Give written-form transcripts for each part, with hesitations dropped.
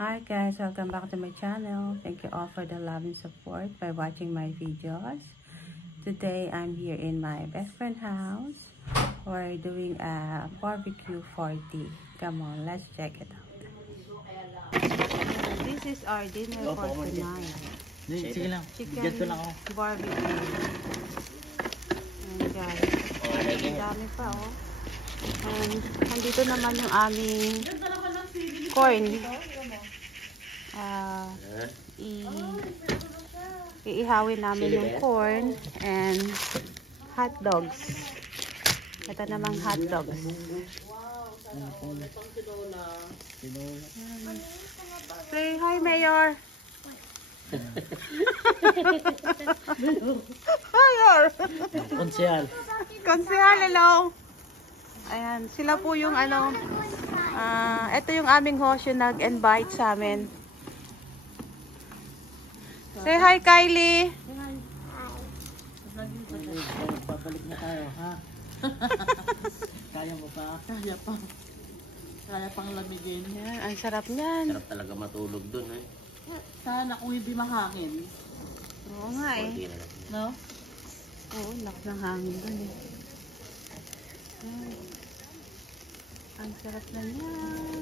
Hi guys, welcome back to my channel. Thank you all for the love and support by watching my videos. Today I'm here in my best friend's house. We're doing a barbecue 40. Come on, let's check it out. This is our dinner for tonight. Chicken barbecue. And guys, ang dami pa oh. And nandito naman yung aming corn. Iihawin namin yung corn and hot dogs. Ito namang hot dogs. Say hi, Mayor. Mayor. Konsehal, hello. Ayan, sila po yung ano, ito yung aming host yung nag-invite sa amin. Say hi, Kylie. Hi. Babalik na tayo, ha? Kaya mo pa? Kaya pa. Kaya pang lamigin. Yan, ang sarap niyan. Sarap talaga matulog dun, eh. Sana kung hindi mahangin. Oo nga eh. No? Oo, lakas ng hangin dun eh. Ang sarap na yan.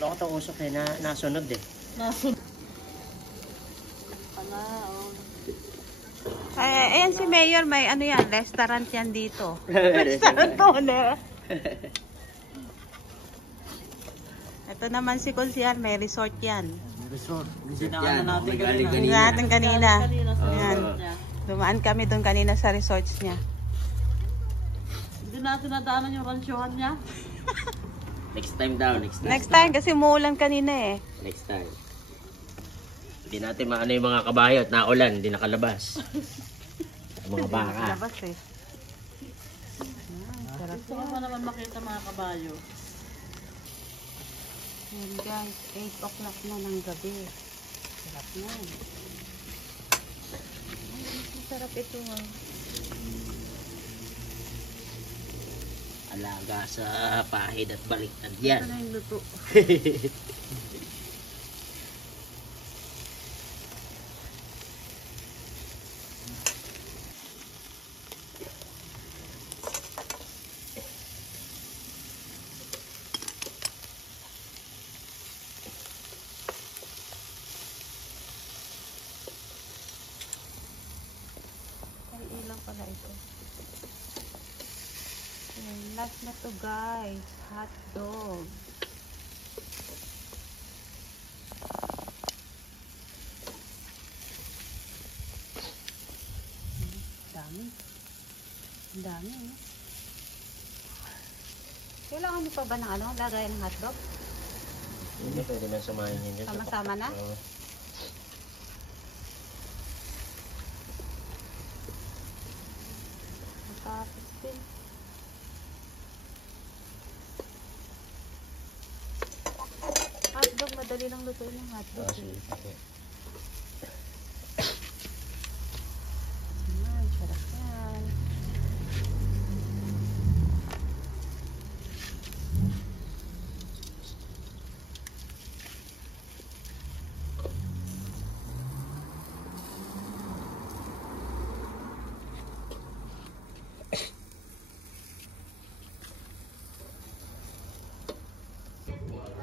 Loko to usok eh, nasunod eh. Nasunod. Pala, oh. Ayan si Mayor, may ano yan, restaurant yan dito. Restaurant owner. Ito naman si Konsian, may resort yan. Resort. Yan, natin Natin kanina. Yan. Dumaan kami doon kanina sa resorts niya. Hindi natin nadaanan yung ransyohan niya. Next time daw, Next time kasi muulan kanina eh. Next time. Hindi natin maano yung mga kabayo at naulan, hindi nakalabas. Mga baka. Labas eh. Sarap Gusto ko pa naman makita mga kabayo. yan guys, 8 o'clock na ng gabi. Sarap na. Sarap ito ah. Alaga sa pahid at baliktad yan. Ano yung luto? Ay, ilang pala ito. Last na to guys, hot dog. Dami. Ang dami, ano? Kailangan nyo pa ba ng ano? Lagay ng hot dog? Hindi, pwede na samahin yun dyan. Sama-sama na? Matapos din. Hotdog, madali lang lutuin ng hotdog. Ayan, sarap yan.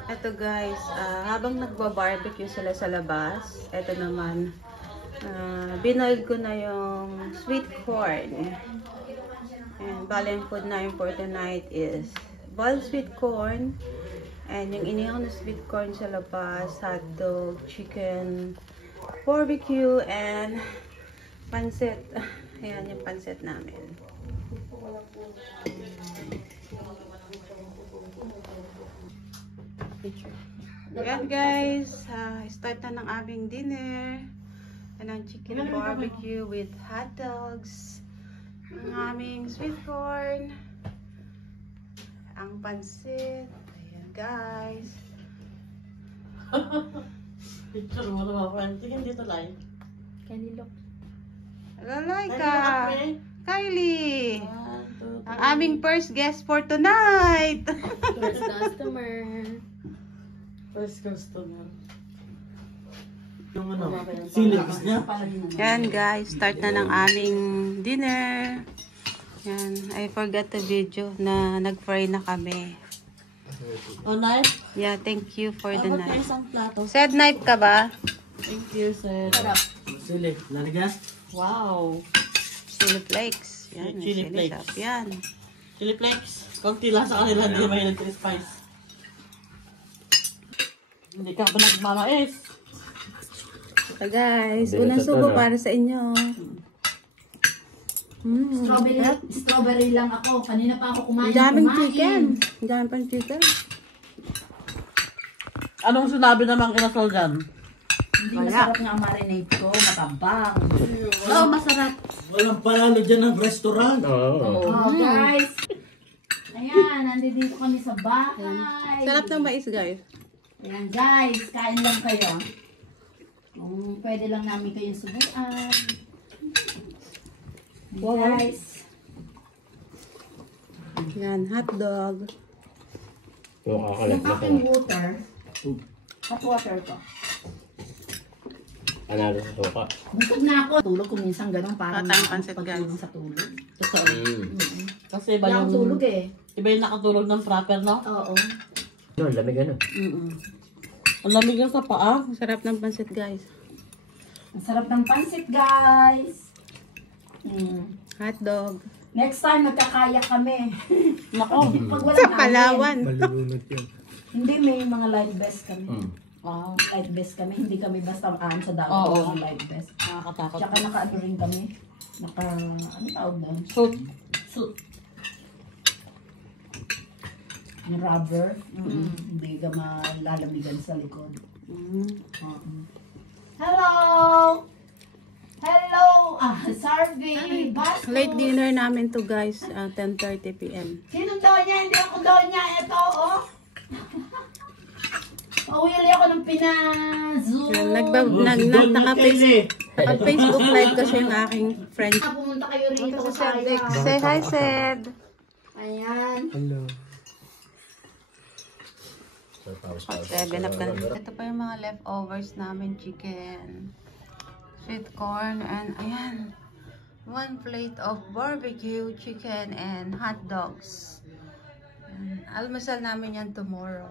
Ito guys, habang nagba-barbecue sila sa labas, ito naman, binoil ko na yung sweet corn. And bali ang food namin for tonight is boiled sweet corn, and yung inihaw na sweet corn sa labas, hot dog, chicken, barbecue, and pansit. Ayan yung pansit namin. Ayan guys, start na ng aming dinner. And ang chicken barbecue with hot dogs. Ang aming sweet corn. Ang pansit. Ayan guys. Picture mo naman, friend. Sige, dito live. Kanilo. Lalay ka. Kylie. Ang aming first guest for tonight. First customer. Yung ano, siligs niya. Yan guys, start na ng aming dinner. Yan, I forgot to video na nag-fry na kami. Oh, knife? Yeah, thank you for the Abot na knife. isang plato. Said knife ka ba? Thank you, sir. Sili. Laliga? Wow. Chili flakes. Yan, may Chili chili flakes. shop. Yan. Chili flakes. Konti lang sa kanila, hindi may chili spice. Hindi ka ba nagmamais? So guys, Hindi unang na subo totoo. para sa inyo. Strawberry lang ako. Kanina pa ako kumain. Ang daming chicken. Ang daming pang chicken. Anong sinabi namang kinasal dyan? Hindi masarap nga ang marinade ko. Matabang. Oo, masarap. Walang panalo dyan ng restaurant. Oo. Oh, guys. Ayan, nandito kami sa bahay. Sarap ng mais guys. Ayan, guys. Kain lang kayo. Pwede lang namin kayong subuan. Guys. Yan, hotdog. Yung kakalat Yung na aking ka. water. Hot water ko. Panalo sa suka. Busog na ako. Tulog ko minsan ganun. Parang Tatang pansit, pagtulog guys. sa tulog. Totoo. Kasi iba Wala yung... akong tulog eh. Iba yung nakatulog ng proper, no? Oo. No, lamig ano. Ang lamig yung sa paa. Ang sarap ng pansit guys. Ang sarap ng pansit, guys. Hotdog. Next time, magkakaya kami. Nako. Pag Sa walang Palawan. Malulunod yan. Hindi, may mga live best kami. Wow. Live best kami. Hindi kami basta sa daan. Oo. Mga live best. Nakakatakot. Tsaka naka-ano rin kami. Ano tawag doon? Suit. Suit. Yung rubber. Hindi ka malalamigan sa likod. Oo. Hello! Hello! Sarvi! Bastos! Late dinner namin to guys. 10:30 p.m. Sinong donya? Hindi ako donya. Ito, oh. Pauwili ako ng Pinazo. Yan, naka-Facebook live kasi yung aking friend. Pumunta kayo rito. Ito si Sed. Kaya. Say hi, Sed. Ayan. Hello. 7 up na. Ito pa yung mga leftovers namin. Chicken, sweet corn, and ayan. 1 plate of barbecue, chicken, and hot dogs. Ayan. Almusal namin yan tomorrow.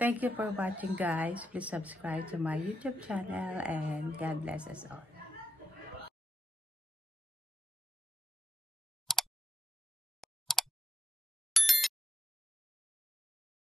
Thank you for watching guys. Please subscribe to my YouTube channel and God bless us all.